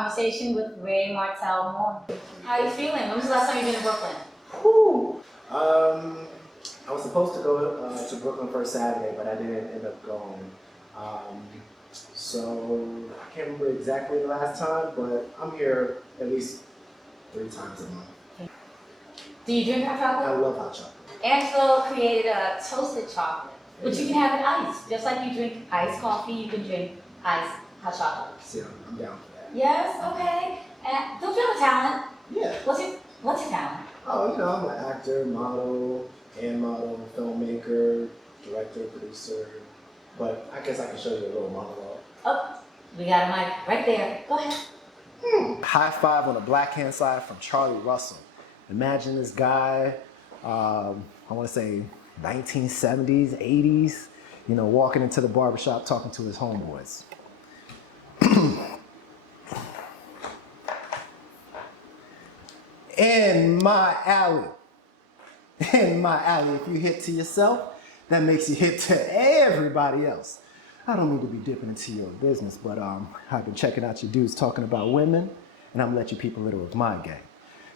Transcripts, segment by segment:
conversation with RayMartell Moore. How are you feeling? When was the last time you've been in Brooklyn? Whew. I was supposed to go to Brooklyn first Saturday, but I didn't end up going. So I can't remember exactly the last time, but I'm here at least 3 times a month. Okay. Do you drink hot chocolate? I love hot chocolate. Angelo created a toasted chocolate, which you can have in ice. Just like you drink iced coffee, you can drink iced hot chocolate. See, I'm down for that. Yes, okay. And don't you have a talent? Yeah. What's your talent? Oh, you know, I'm an actor, model, filmmaker, director, producer. But I guess I can show you a little monologue. Oh, we got a mic right there. Go ahead. High five on the black hand side from Charlie Russell. Imagine this guy, I want to say 1970s, 80s, you know, walking into the barbershop talking to his homeboys. In my alley, if you hit to yourself, that makes you hit to everybody else. I don't need to be dipping into your business, but I've been checking out your dudes talking about women, and I'm gonna let you peep a little of my game.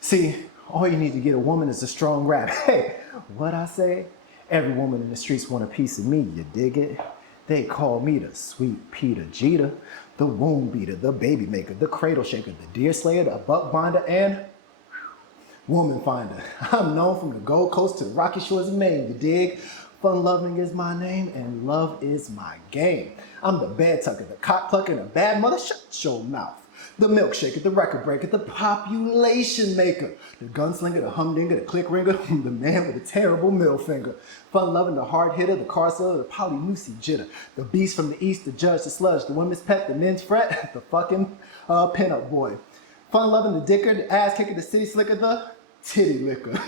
See, all you need to get a woman is a strong rap. Hey, what I say? Every woman in the streets want a piece of me, you dig it? They call me the sweet Peter Jeter, the womb beater, the baby maker, the cradle shaker, the deer slayer, the buck binder, and woman finder. I'm known from the Gold Coast to the Rocky Shores of Maine, you dig? Fun loving is my name and love is my game. I'm the bed tucker, the cock plucker, the bad mother, shut your mouth. The milkshaker, the record breaker, the population maker, the gunslinger, the humdinger, the click ringer, the man with a terrible middle finger. Fun loving, the hard hitter, the car seller, the polynucci jitter, the beast from the east, the judge, the sludge, the women's pet, the men's fret, the fucking pinup boy. Fun loving, the dicker, the ass kicker, the city slicker, the titty licker.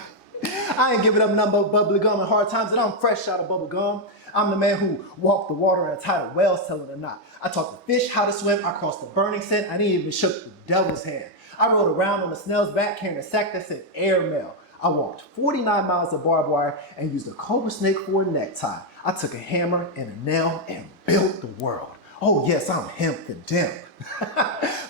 I ain't giving up nothing but bubbly gum in hard times, and I'm fresh out of bubble gum. I'm the man who walked the water and tied whales telling or not. I taught the fish how to swim, I crossed the burning sand, I didn't even shook the devil's hand. I rode around on a snail's back carrying a sack that said airmail. I walked 49 miles of barbed wire and used a cobra snake for a necktie. I took a hammer and a nail and built the world. Oh yes, I'm hemp the dimp,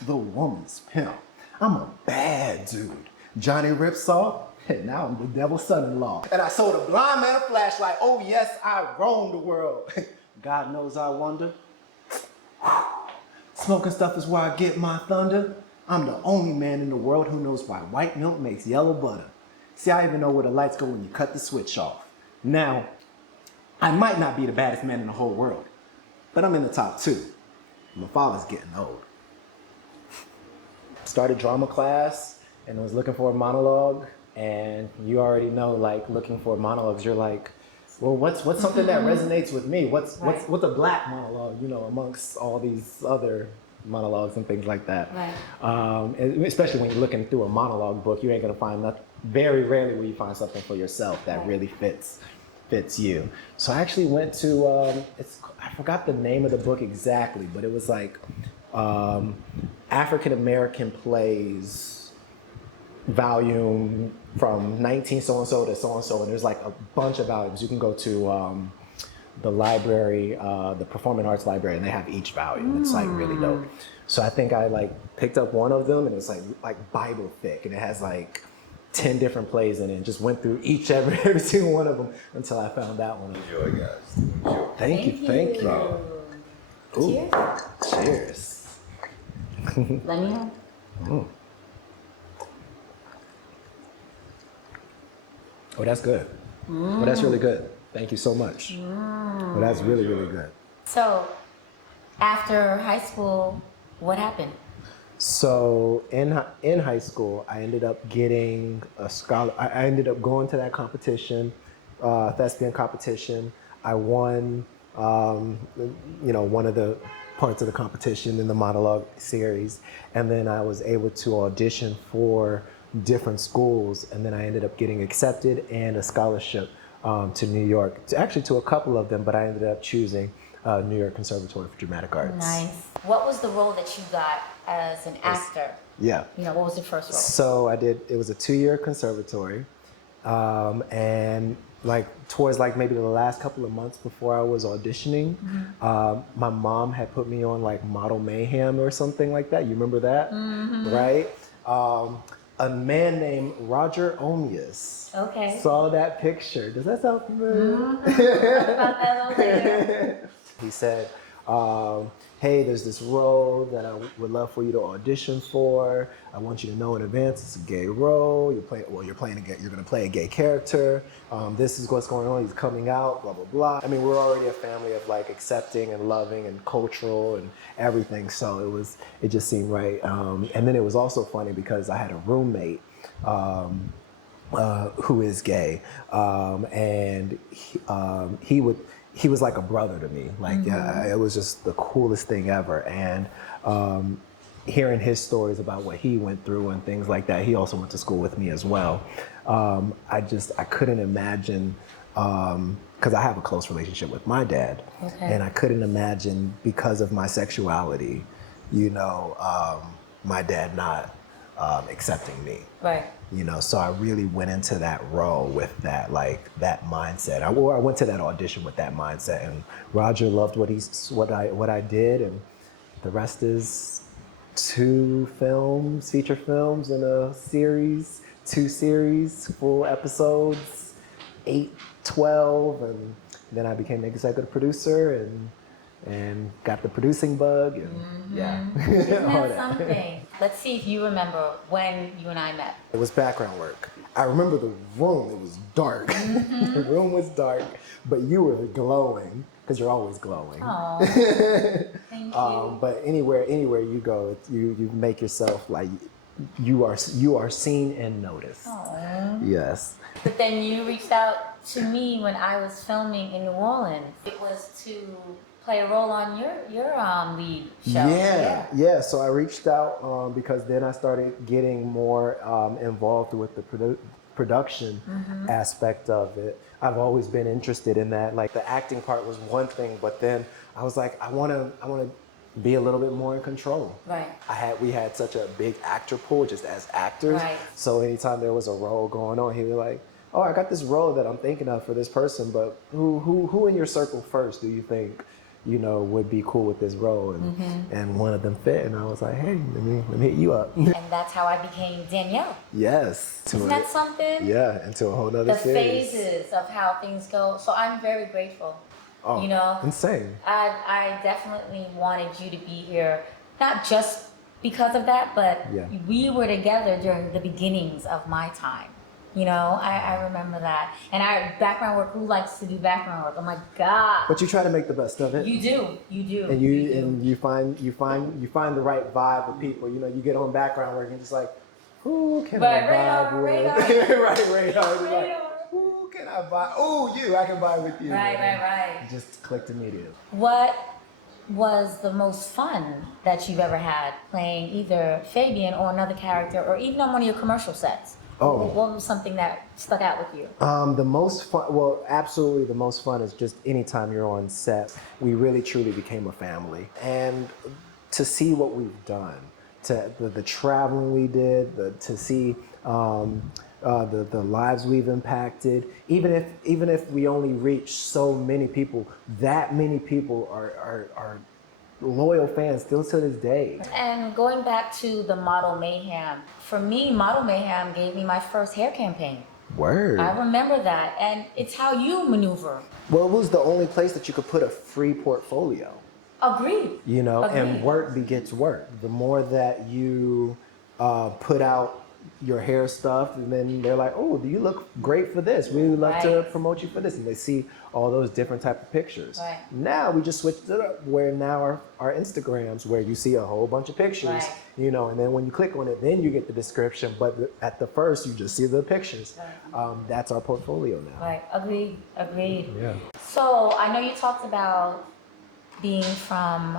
the woman's pimp. I'm a bad dude. Johnny Ripsaw, and now I'm the devil's son-in-law. And I sold a blind man a flashlight. Oh yes, I roamed the world. God knows I wonder. Smoking stuff is where I get my thunder. I'm the only man in the world who knows why white milk makes yellow butter. See, I even know where the lights go when you cut the switch off. Now, I might not be the baddest man in the whole world, but I'm in the top 2. My father's getting old. Started drama class and was looking for a monologue. And you already know, like, looking for monologues, you're like, well, what's something that resonates with me? What's a black monologue, you know, amongst all these other monologues and things like that. Right. Especially when you're looking through a monologue book, you ain't gonna find nothing. Very rarely will you find something for yourself that really fits you. So I actually went to I forgot the name of the book exactly, but it was like African American plays. Volume from 19 so-and-so to so-and-so, and there's like a bunch of volumes. You can go to the library, the Performing Arts Library, and they have each volume. It's like really dope. So I think I like picked up one of them, and it's like Bible thick, and it has like 10 different plays in it, and just went through every single one of them until I found that one. Enjoy, guys. Enjoy. Thank you. Ooh. Cheers. Cheers. Let me know. Oh, that's good. Oh, that's really good. Thank you so much. Oh, that's really, really good. So, after high school, what happened? So in high school, I ended up getting a scholar. I ended up going to that competition, thespian competition. I won, one of the parts of the competition in the monologue series, and then I was able to audition for different schools, and then I ended up getting accepted and a scholarship to New York, actually to a couple of them, but I ended up choosing New York Conservatory for Dramatic Arts. Nice. What was the role that you got as an actor? Yeah. You know, what was the first role? So it was a 2-year conservatory, and like towards like maybe the last couple of months before I was auditioning, my mom had put me on like Model Mayhem or something like that. You remember that, right? A man named Roger Omius saw that picture. Does that sound familiar? Talk about that a little later. He said, hey, there's this role that I would love for you to audition for. I want you to know in advance it's a gay role. You're going to play a gay character. This is what's going on. He's coming out, blah, blah, blah. I mean, we're already a family of like accepting and loving and cultural and everything. So it just seemed right. And then it was also funny because I had a roommate who is gay, and he was like a brother to me. Like it was just the coolest thing ever. And hearing his stories about what he went through and things like that. He also went to school with me as well. I couldn't imagine, because I have a close relationship with my dad, and I couldn't imagine because of my sexuality, my dad not accepting me. Right. So I really went into that role with that mindset. I went to that audition with that mindset, and Roger loved what I did, and the rest is 2 feature films in a series, 2 series, full episodes, 8, 12, and then I became the executive producer and got the producing bug, and Isn't that something? Let's see if you remember when you and I met. It was background work. I remember the room, it was dark. The room was dark, but you were glowing, because you're always glowing. Oh, thank you. But anywhere you go, you make yourself like, you are seen and noticed. Aww. Yes. But then you reached out to me when I was filming in New Orleans. It was to play a role on your lead show. Yeah. So I reached out because then I started getting more involved with the production aspect of it. I've always been interested in that. Like the acting part was one thing, but then I was like, I want to be a little bit more in control. Right. We had such a big actor pool just as actors. Right. So anytime there was a role going on, he was like, oh, I got this role that I'm thinking of for this person, but who in your circle first do you think would be cool with this role? And one of them fit, and I was like, hey, let me hit you up. And that's how I became Danielle. Yes. Isn't that something? Yeah, into a whole nother series. The phases of how things go. So I'm very grateful. Oh, insane. I definitely wanted you to be here, not just because of that, but we were together during the beginnings of my time. I remember that. And background work, who likes to do background work? Oh my God. But you try to make the best of it. You do. And you find the right vibe with people. You get on background work and just like, who can I vibe with? Radar. Who can I vibe? Oh, I can vibe with you. Right. It just clicked immediately. What was the most fun that you've ever had playing either Fabian or another character, or even on one of your commercial sets? Oh. What was something that stuck out with you? The most fun, absolutely the most fun is just anytime you're on set. We really truly became a family. And to see what we've done, the traveling we did, to see the lives we've impacted, even if we only reach so many people, that many people are loyal fans still to this day. And going back to the Model Mayhem, for me, Model Mayhem gave me my first hair campaign. Word. I remember that, and it's how you maneuver. Well, it was the only place that you could put a free portfolio. Agreed. And work begets work. The more that you put out your hair stuff, and then they're like, oh, you look great for this. We would love to promote you for this. And they see all those different type of pictures. Right. Now we just switched it up where now our Instagrams, where you see a whole bunch of pictures, and then when you click on it, then you get the description. But at the first, you just see the pictures. Right. That's our portfolio now. Right. Agreed. Yeah. So I know you talked about being from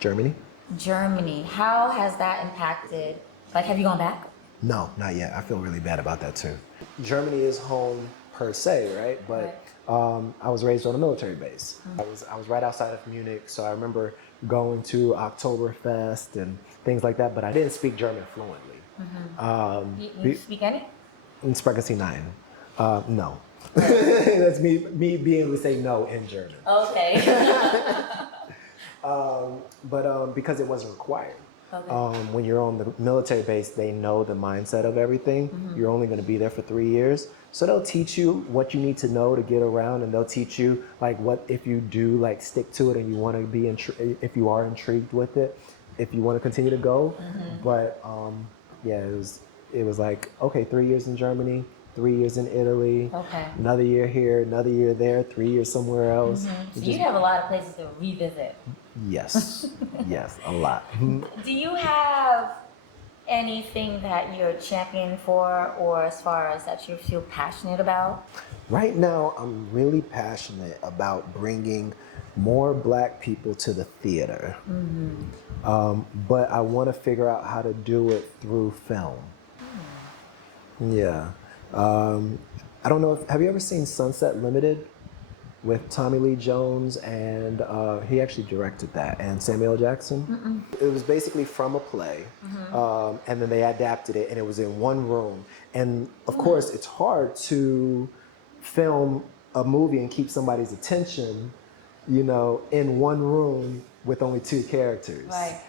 Germany. How has that impacted? Like, have you gone back? No, not yet. I feel really bad about that too. Germany is home per se, right? But I was raised on a military base. I was right outside of Munich, so I remember going to Oktoberfest and things like that. But I didn't speak German fluently. You speak any? Sprechen Sie nein? No. That's me being able to say no in German. Okay. But because it wasn't required. Okay. When you're on the military base, they know the mindset of everything. You're only going to be there for 3 years. So they'll teach you what you need to know to get around, and they'll teach you like what if you do like stick to it and you want to be if you are intrigued with it, if you want to continue to go. But yeah, it was like, okay, 3 years in Germany, 3 years in Italy, Okay. another year here, another year there, 3 years somewhere else. So you have a lot of places to revisit. Yes, yes, a lot. Do you have anything that you're championing for, or as far as that you feel passionate about? Right now, I'm really passionate about bringing more Black people to the theater. But I want to figure out how to do it through film. Yeah. I don't know have you ever seen Sunset Limited with Tommy Lee Jones, and he actually directed that, and Samuel Jackson? It was basically from a play, and then they adapted it, and it was in one room. And of course, it's hard to film a movie and keep somebody's attention, you know, in one room with only 2 characters. Right.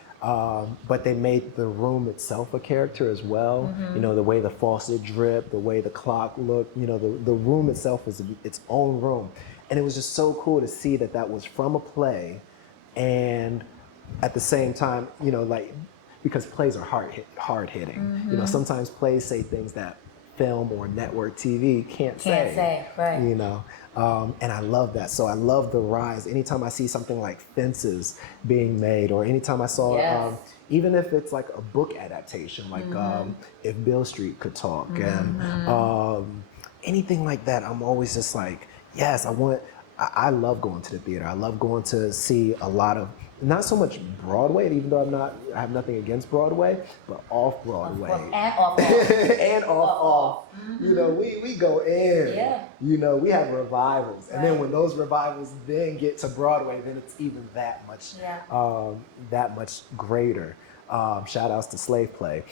But they made the room itself a character as well. You know, the way the faucet dripped, the way the clock looked, you know, the room itself was its own room. And it was just so cool to see that that was from a play, and at the same time, you know, like, because plays are hard hitting. You know, sometimes plays say things that film or network TV can't say. Right. You know, and I love that. So I love the rise. Anytime I see something like Fences being made, or anytime I saw, even if it's like a book adaptation, like If Beale Street Could Talk, and anything like that, I'm always just like, yes, I love going to the theater. I love going to see a lot of, not so much Broadway, even though I have nothing against Broadway, but off Broadway. And off. And off. You know, we go in. Yeah. You know, we have revivals. And then when those revivals then get to Broadway, then it's even that much greater. Shout outs to Slave Play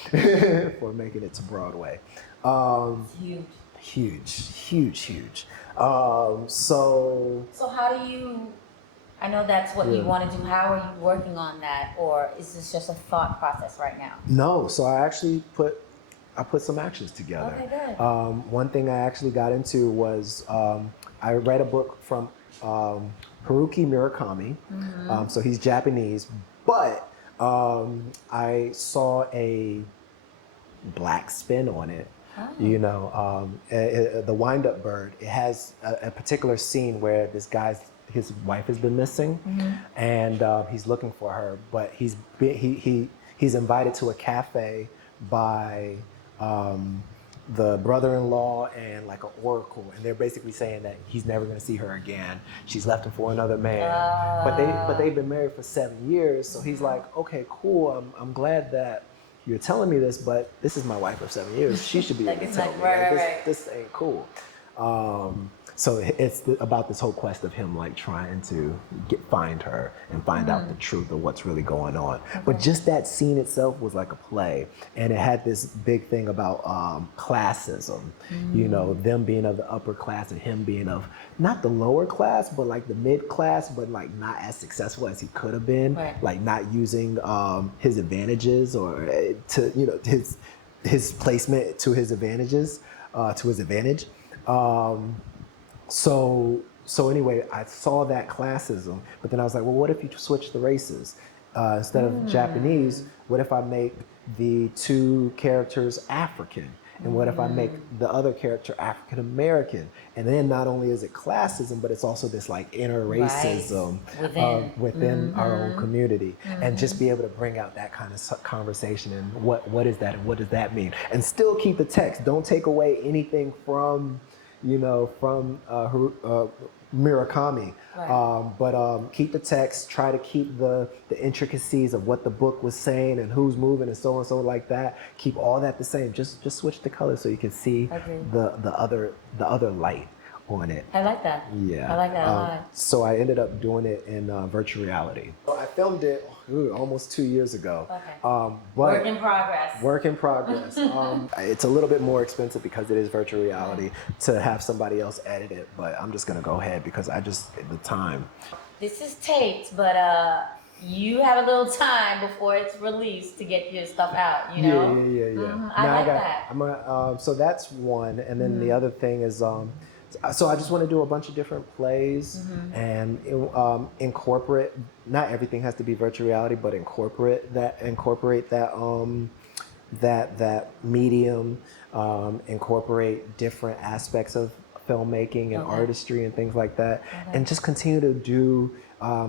for making it to Broadway. Huge. So how do you, I know that's what you want to do. How are you working on that? Or is this just a thought process right now? No, so I actually put some actions together. Okay, good. One thing I actually got into was I read a book from Haruki Murakami. So he's Japanese, but I saw a Black spin on it. You know, the Wind-Up Bird, it has a particular scene where this his wife has been missing, and he's looking for her, but he's invited to a cafe by the brother-in-law and like an oracle, and they're basically saying that he's never going to see her again. She's left him for another man, but they've been married for 7 years. So he's like, okay, cool. I'm glad that you're telling me this, but this is my wife of 7 years. She should be able to tell me. This ain't cool. So it's about this whole quest of him like trying to find her and find out the truth of what's really going on. But just that scene itself was like a play, and it had this big thing about classism. You know, them being of the upper class and him being of not the lower class, but like the mid class, but like not as successful as he could have been. Like not using his advantages or to, you know, his placement to his advantages, to his advantage. So anyway, I saw that classism, but then I was like, well, what if you switch the races? Instead of Japanese, what if I make the 2 characters African? And what if I make the other character African American? And then not only is it classism, but it's also this like inner racism within our own community. And just be able to bring out that kind of conversation and what is that and what does that mean? And still keep the text. Don't take away anything from, you know, from Murakami, but keep the text, try to keep the intricacies of what the book was saying and who's moving and so like that. Keep all that the same. Just switch the color so you can see the other light on it. I like that. Yeah. I like that a lot. So I ended up doing it in virtual reality. So I filmed it almost 2 years ago. Okay. But Work in progress. Work in progress. It's a little bit more expensive because it is virtual reality to have somebody else edit it, but I'm just gonna go ahead because the time. This is taped, but you have a little time before it's released to get your stuff out, you know? Yeah. Mm-hmm. I like that. So that's one, and then the other thing is, so I just want to do a bunch of different plays and incorporate. Not everything has to be virtual reality, but incorporate that that medium, incorporate different aspects of filmmaking and artistry and things like that, and just continue to do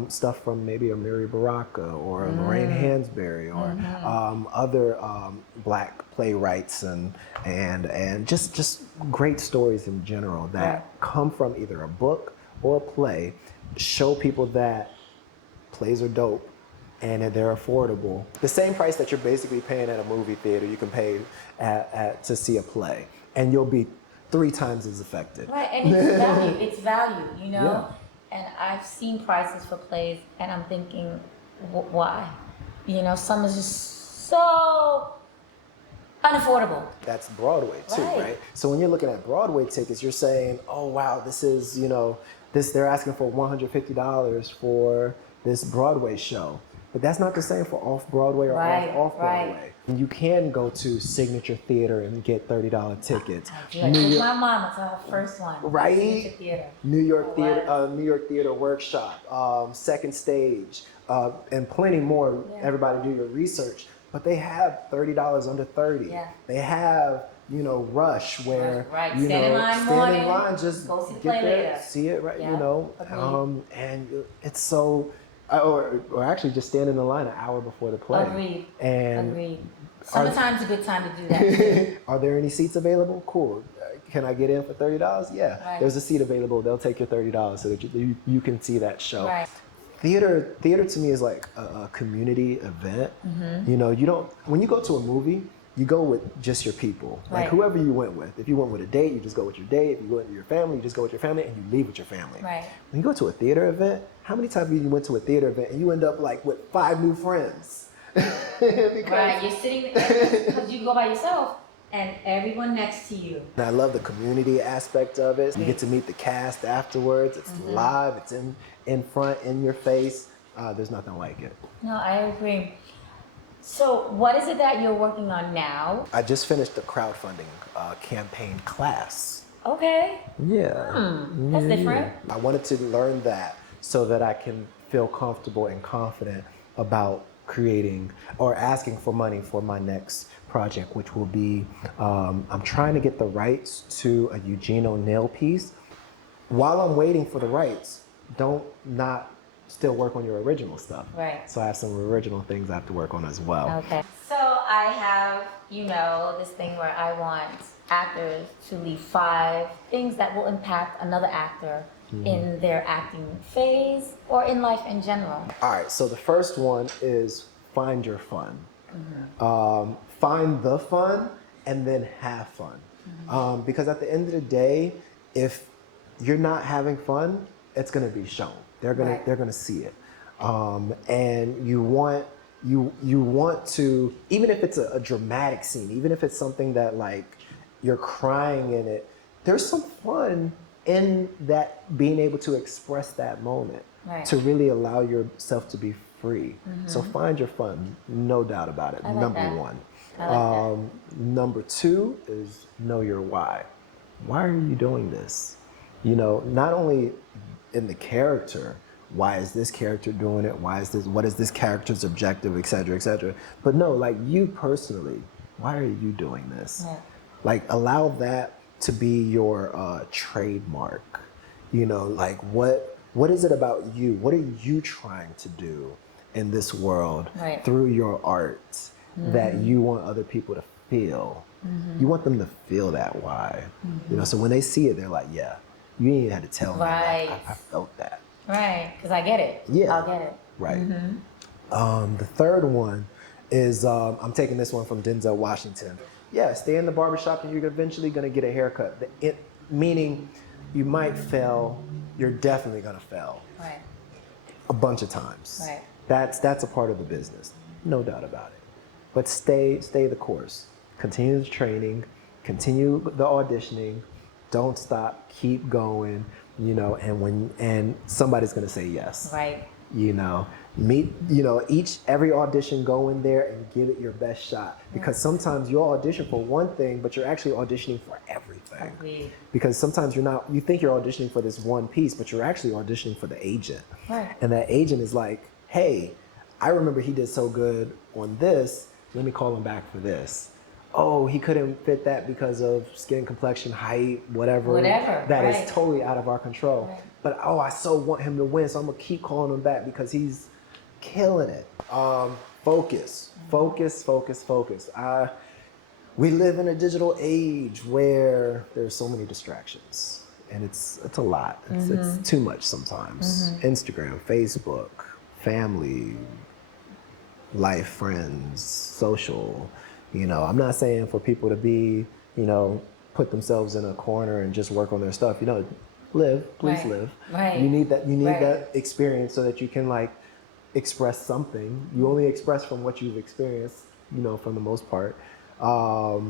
stuff from maybe a Mary Baraka or Lorraine Hansberry or other Black playwrights and just great stories in general that come from either a book or a play. Show people that plays are dope and that they're affordable. The same price that you're basically paying at a movie theater, you can pay to see a play, and you'll be 3 times as effective. Right, and it's value. It's value, you know? Yeah. And I've seen prices for plays, and I'm thinking, why? You know, some is just so unaffordable. That's Broadway too, right? So when you're looking at Broadway tickets, you're saying, oh wow, this is, they're asking for $150 for this Broadway show. But that's not the same for off-Broadway or off-Broadway. And you can go to Signature Theater and get $30 tickets. I took my mama to her first one. Right? Signature Theater. New York Theater Workshop, Second Stage, and plenty more. Yeah. Everybody do your research. But they have $30 under 30. Yeah. They have, Rush where, stand in line, just go see the get play there, later. see it, right? Agreed. And it's so. Or actually just stand in the line an hour before the play. Agreed. And Agreed. Summertime's a good time to do that. Are there any seats available? Cool. Can I get in for $30? Yeah. Right. There's a seat available. They'll take your $30 so that you can see that show. Right. Theater to me is like a community event. Mm-hmm. When you go to a movie, you go with just your people, like whoever you went with. If you went with a date, you just go with your date. If you went with your family, you just go with your family, and you leave with your family. Right. When you go to a theater event, how many times have you went to a theater event and you end up like with 5 new friends? You're sitting there because you go by yourself and everyone next to you. And I love the community aspect of it. You get to meet the cast afterwards. It's live. It's in front, in your face. There's nothing like it. No, I agree. So what is it that you're working on now? I just finished the crowdfunding campaign class. Okay. Yeah. That's different. I wanted to learn that so that I can feel comfortable and confident about creating or asking for money for my next project, which will be, I'm trying to get the rights to a Eugene O'Neill piece. While I'm waiting for the rights, don't not still work on your original stuff. Right. So I have some original things I have to work on as well. Okay. So I have, this thing where I want actors to leave 5 things that will impact another actor in their acting phase or in life in general. All right. So the first one is find your fun. Find the fun and then have fun. Because at the end of the day, if you're not having fun, it's going to be shown. They're gonna see it, and you want to, even if it's a dramatic scene, even if it's something that like you're crying in it, there's some fun in that, being able to express that moment to really allow yourself to be free. So find your fun, no doubt about it. Number 1. Number 2 is know your why. Why are you doing this? Not only in the character, why is this character doing it? What is this character's objective, et cetera, but no, like you personally, why are you doing this? Yeah. Like allow that to be your trademark. Like what is it about you? What are you trying to do in this world through your art that you want other people to feel? You want them to feel that why. So when they see it, they're like, yeah. You ain't even had to tell me that. I felt that. Right, because I get it. Yeah. I'll get it. Right. The third one is, I'm taking this one from Denzel Washington. Yeah, stay in the barbershop and you're eventually going to get a haircut. Meaning, you might fail. You're definitely gonna fail. Right. A bunch of times. Right. That's a part of the business, no doubt about it. But stay the course. Continue the training, continue the auditioning, don't stop, keep going, you know, and somebody's gonna say yes. Right. You know, every audition, go in there and give it your best shot. Because sometimes you'll audition for one thing, but you're actually auditioning for everything. Agreed. Because sometimes you think you're auditioning for this one piece, but you're actually auditioning for the agent. Right. And that agent is like, hey, I remember he did so good on this, let me call him back for this. Oh, he couldn't fit that because of skin complexion, height, whatever. That is totally out of our control. Right. But I so want him to win, so I'm gonna keep calling him back because he's killing it. Focus. We live in a digital age where there's so many distractions, and it's a lot. It's too much sometimes. Instagram, Facebook, family, life, friends, social. You know, I'm not saying for people to be, you know, put themselves in a corner and just work on their stuff. You know, please live. Right. You need that experience so that you can like express something. You only express from what you've experienced, you know, for the most part, or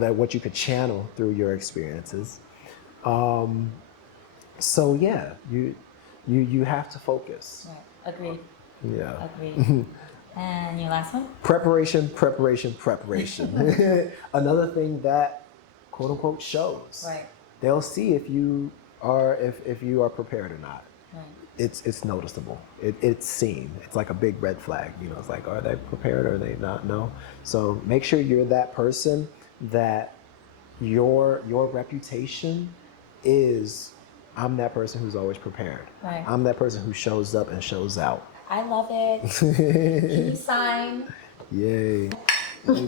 that what you could channel through your experiences. So yeah, you have to focus. Right. Agreed. Yeah. Agreed. And your last one? Preparation. Another thing that quote unquote shows. Right. They'll see if you are prepared or not. Right. It's noticeable. It's seen. It's like a big red flag. You know, it's like, are they prepared or are they not? No. So make sure you're that person that your reputation is, I'm that person who's always prepared. Right. I'm that person who shows up and shows out. I love it. Can you sign? Yay. Thank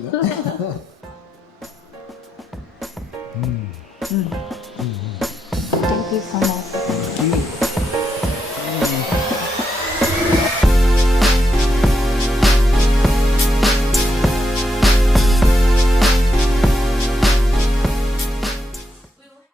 you so much.